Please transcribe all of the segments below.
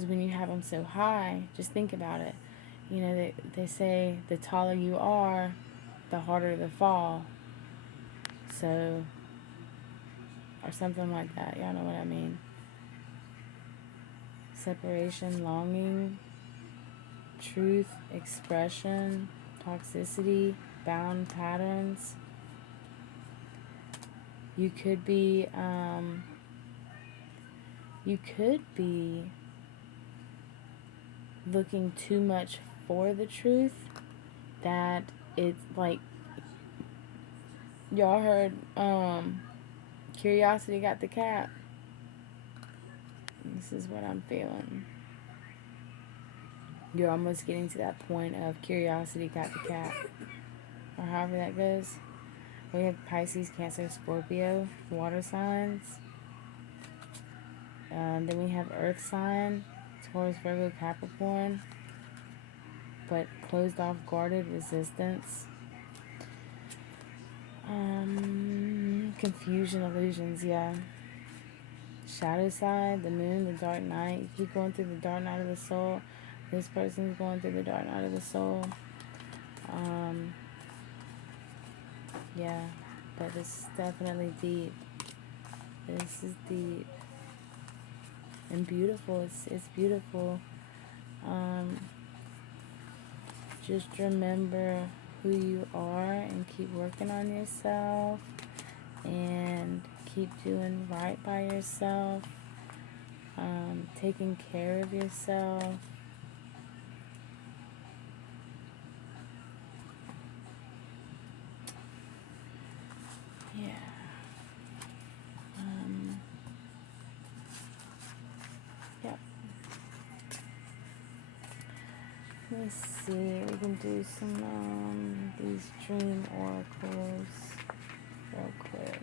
Because when you have them so high, just think about it. You know, they say the taller you are, the harder the fall. So, or something like that. Y'all know what I mean. Separation, longing, truth, expression, toxicity, bound patterns. You could be, you could be looking too much for the truth that it's like, y'all heard, curiosity got the cat. This is what I'm feeling. You're almost getting to that point of curiosity got the cat, or however that goes. We have Pisces, Cancer, Scorpio, water signs. Then we have Earth sign, Taurus, Virgo, Capricorn, but closed off, guarded, resistance. Confusion, illusions, yeah. Shadow side, the moon, the dark night. You keep going through the dark night of the soul. This person's going through the dark night of the soul. Yeah, but it's definitely deep. This is deep and beautiful. It's beautiful. Just remember who you are and keep working on yourself and keep doing right by yourself, taking care of yourself. Yeah. Yep. Let's see. We can do some these dream oracles real quick.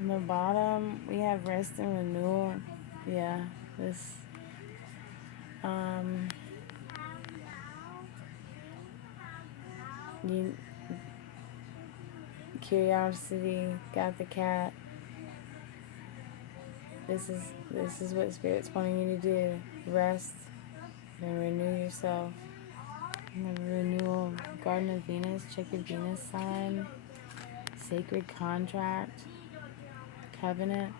On the bottom, we have rest and renewal. Yeah, this, you, curiosity got the cat. This is what Spirit's wanting you to do. Rest and renew yourself. And the renewal, Garden of Venus, check your Venus sign. Sacred contract, covenant.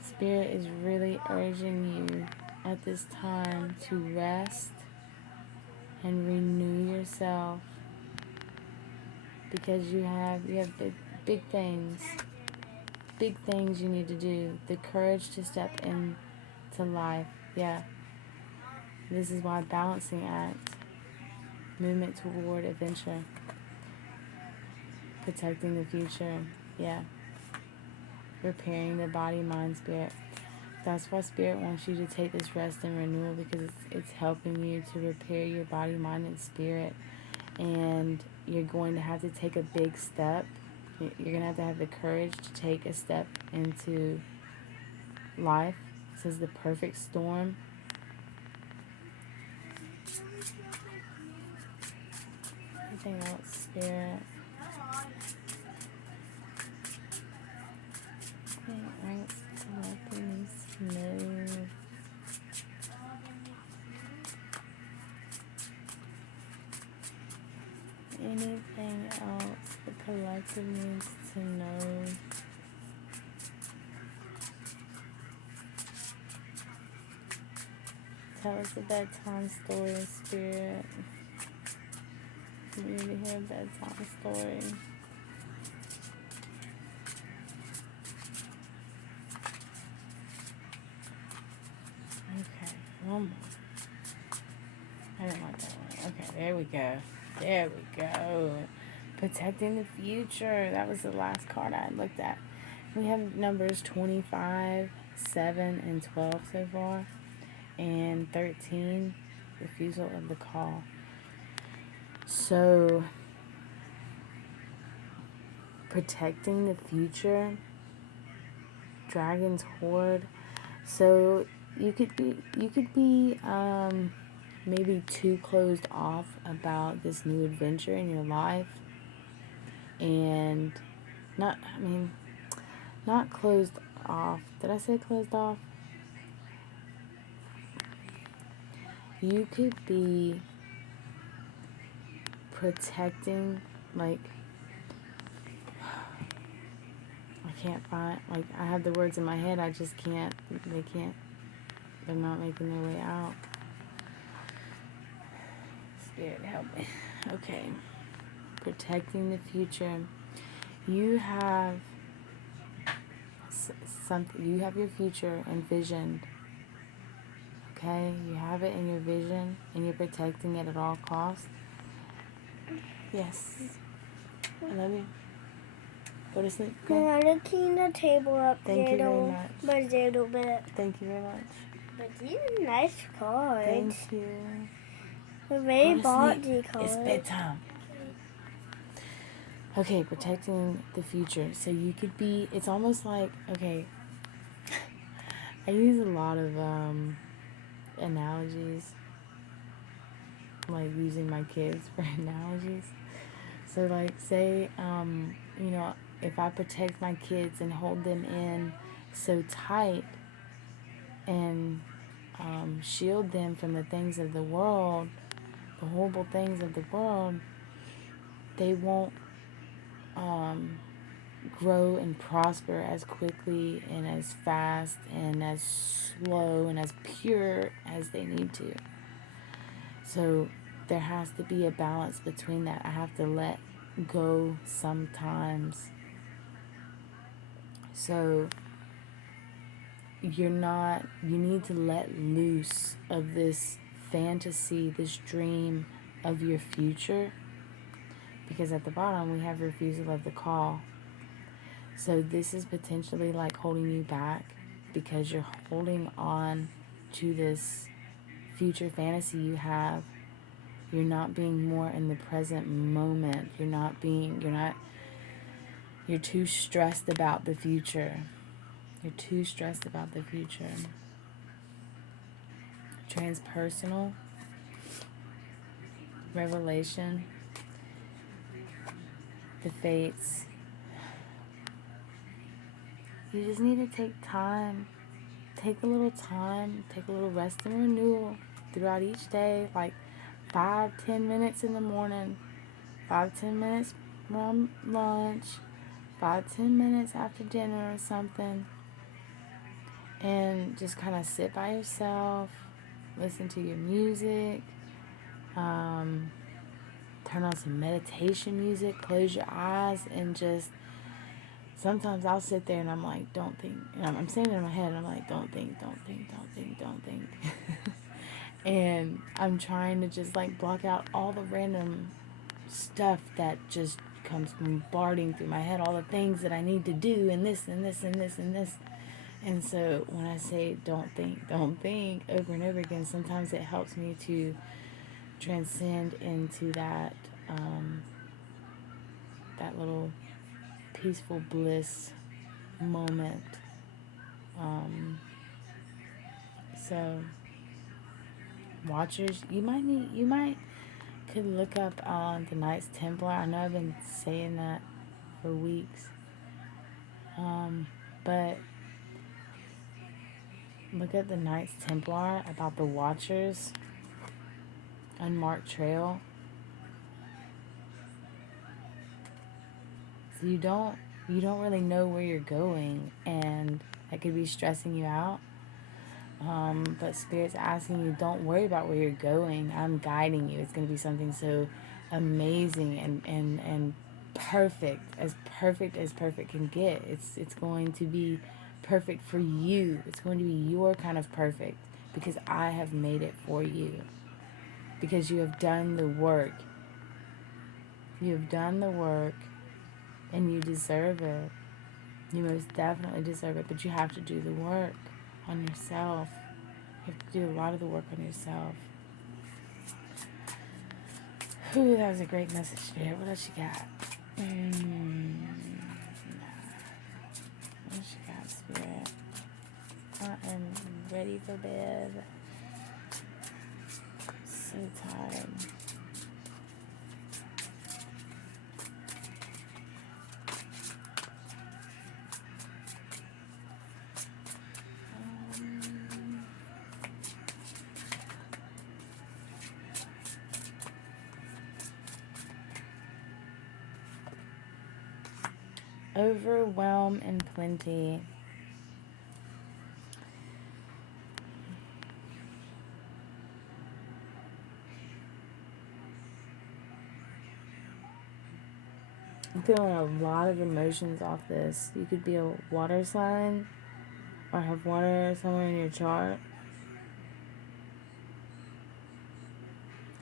Spirit is really urging you at this time to rest and renew yourself, because you have big things you need to do. The courage to step into life. Yeah. This is why balancing act, movement toward adventure, protecting the future. Yeah. Repairing the body, mind, spirit. That's why Spirit wants you to take this rest and renewal, because it's helping you to repair your body, mind, and spirit. And you're going to have to take a big step. You're going to have the courage to take a step into life. This is the perfect storm. Anything else, Spirit? Anything else to let things know? Anything else the collective needs to know? Tell us a bedtime story, Spirit. We need to hear a bedtime story. Okay, one more. I didn't want that one. Okay, there we go. There we go. Protecting the future. That was the last card I looked at. We have numbers 25, 7, and 12 so far. And 13, refusal of the call. So, protecting the future. Dragon's Horde. So, you could be maybe too closed off about this new adventure in your life, and not closed off. Did I say closed off? You could be protecting, like, I can't find, like, I have the words in my head, I just can't, they're not making their way out. Spirit, help me. Okay. Protecting the future. You have something, you have your future envisioned. Okay? You have it in your vision, and you're protecting it at all costs. Yes. I love you. Go to sleep. Go. I'm clean the table up. Thank you very much. By a little bit. Thank you very much. But these are nice cards. Thank you. They're very body cards. It's bedtime. Okay, protecting the future. So you could be, it's almost like, okay, I use a lot of analogies, like using my kids for analogies. So like, say, if I protect my kids and hold them in so tight and shield them from the things of the world, the horrible things of the world, they won't grow and prosper as quickly and as fast and as slow and as pure as they need to. So there has to be a balance between that. I have to let go sometimes. So you need to let loose of this fantasy, this dream of your future, because at the bottom we have refusal of the call. So this is potentially like holding you back because you're holding on to this future fantasy you have. You're not being more in the present moment. You're too stressed about the future. You're too stressed about the future. Transpersonal, revelation, the fates. You just need to take time. Take a little time. Take a little rest and renewal throughout each day. Like 5-10 minutes in the morning. 5-10 minutes around lunch. 5-10 minutes after dinner or something. And just kind of sit by yourself. Listen to your music. Turn on some meditation music. Close your eyes and just... Sometimes I'll sit there and I'm like, don't think. And I'm saying it in my head, and I'm like, don't think, don't think, don't think, don't think. And I'm trying to just like block out all the random stuff that just comes bombarding through my head, all the things that I need to do, and this, and this, and this, and this. And so when I say don't think over and over again, sometimes it helps me to transcend into that that little peaceful bliss moment. So watchers, you might could look up on the Knights Templar. I know I've been saying that for weeks, but look at the Knights Templar about the Watchers, unmarked trail. So you don't really know where you're going, and that could be stressing you out. But Spirit's asking you, don't worry about where you're going. I'm guiding you. It's going to be something so amazing and perfect as perfect can get. It's going to be perfect for you. It's going to be your kind of perfect, because I have made it for you. Because you have done the work. You have done the work, and you deserve it. You most definitely deserve it, but you have to do the work on yourself. You have to do a lot of the work on yourself. Whew, that was a great message, Spirit. What else you got? What else you got, Spirit? I am ready. ready for bed. So tired. Overwhelm and plenty. I'm feeling a lot of emotions off this. You could be a water sign or have water somewhere in your chart.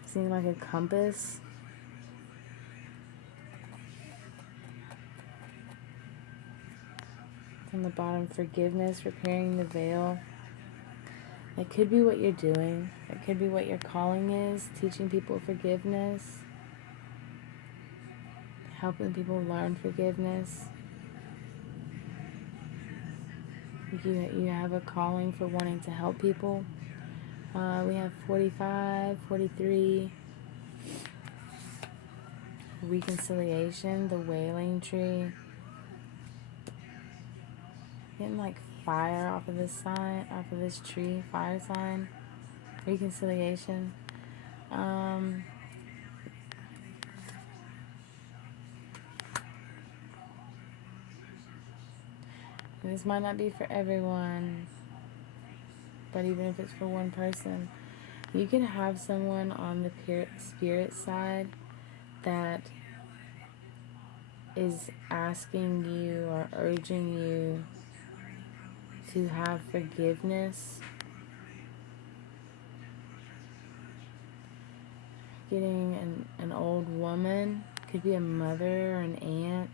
Seeing like a compass. On the bottom, forgiveness, repairing the veil. It could be what you're doing. It could be what your calling is, teaching people forgiveness, helping people learn forgiveness. You have a calling for wanting to help people. We have 45, 43. Reconciliation, the wailing tree. Getting like fire off of this sign, off of this tree, fire sign. Reconciliation. This might not be for everyone, but even if it's for one person, you can have someone on the spirit side that is asking you or urging you to have forgiveness. Getting an old woman, could be a mother or an aunt.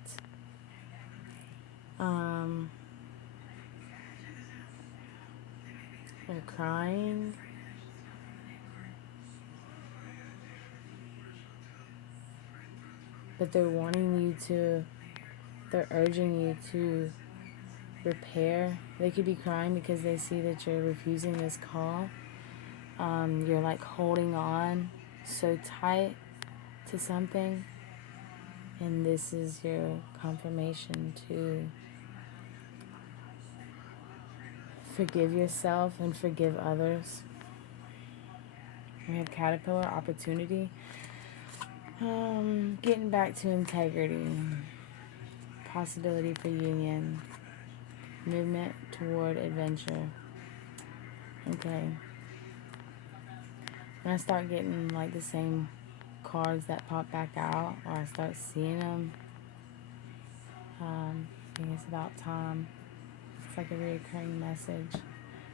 They're crying. But they're they're urging you to repair. They could be crying because they see that you're refusing this call. You're like holding on so tight to something. And this is your confirmation to forgive yourself and forgive others. We have caterpillar, opportunity. Getting back to integrity. Possibility for union. Movement toward adventure. Okay. When I start getting like the same cards that pop back out, or I start seeing them, I think it's about time. It's like a recurring message.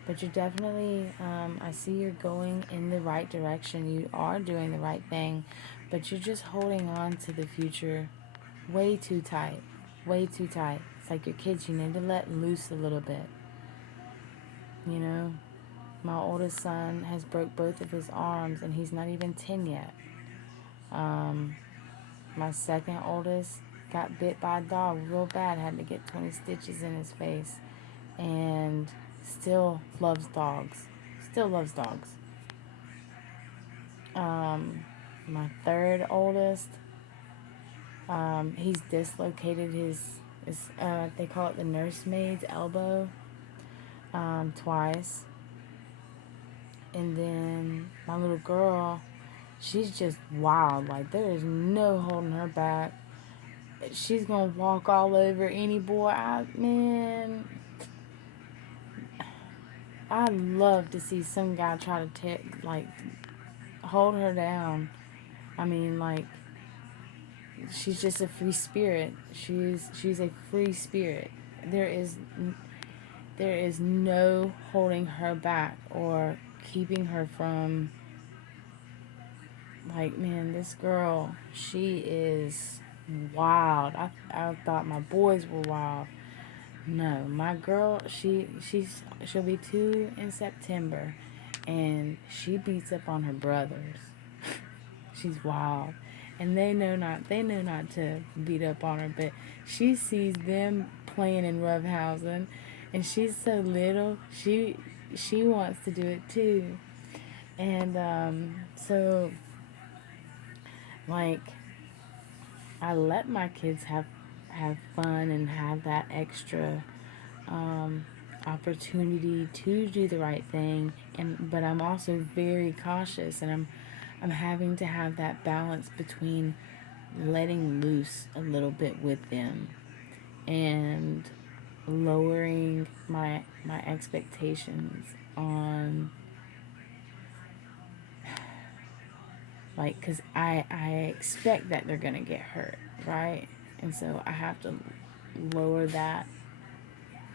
But you're definitely, I see you're going in the right direction. You are doing the right thing, but you're just holding on to the future way too tight. Way too tight. It's like your kids, you need to let loose a little bit. You know? My oldest son has broke both of his arms, and he's not even 10 yet. My second oldest got bit by a dog real bad, had to get 20 stitches in his face, and still loves dogs. Still loves dogs. My third oldest, he's dislocated his they call it the nursemaid's elbow, twice. And then my little girl, she's just wild. Like, there is no holding her back. She's gonna walk all over any boy. I'd love to see some guy try to hold her down. I mean, like, she's just a free spirit. She's a free spirit. There is no holding her back or keeping her from, like, man, this girl, she is wild. I thought my boys were wild. No, my girl, she'll be 2 in September, and she beats up on her brothers. She's wild. And they know not to beat up on her, but she sees them playing in roughhousing, and she's so little, she wants to do it too. And so like I let my kids have fun and have that extra um, opportunity to do the right thing, and but I'm also very cautious, and I'm having to have that balance between letting loose a little bit with them and lowering my expectations on, like, because I expect that they're gonna get hurt, right? And so I have to lower that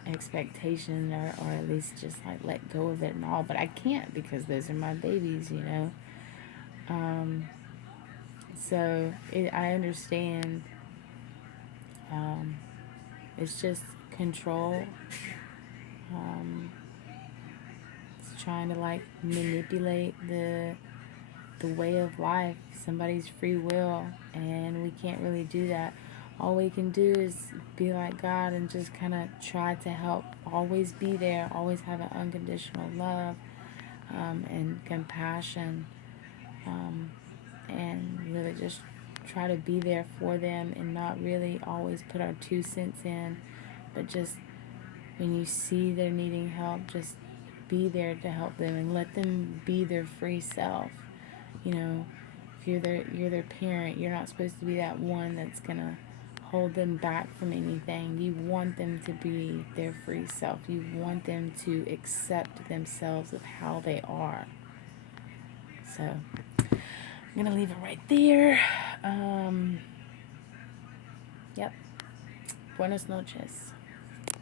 expectation, or at least just like let go of it and all, but I can't because those are my babies, you know. um, so I understand. um, it's just control. It's trying to like manipulate the way of life, somebody's free will, and we can't really do that. All we can do is be like God and just kind of try to help, always be there, always have an unconditional love, and compassion, um, and really just try to be there for them and not really always put our 2 cents in, but just when you see they're needing help, just be there to help them and let them be their free self. You know, if you're their parent, you're not supposed to be that one that's gonna hold them back from anything. You want them to be their free self. You want them to accept themselves of how they are. So I'm gonna leave it right there. Yep. Buenas noches.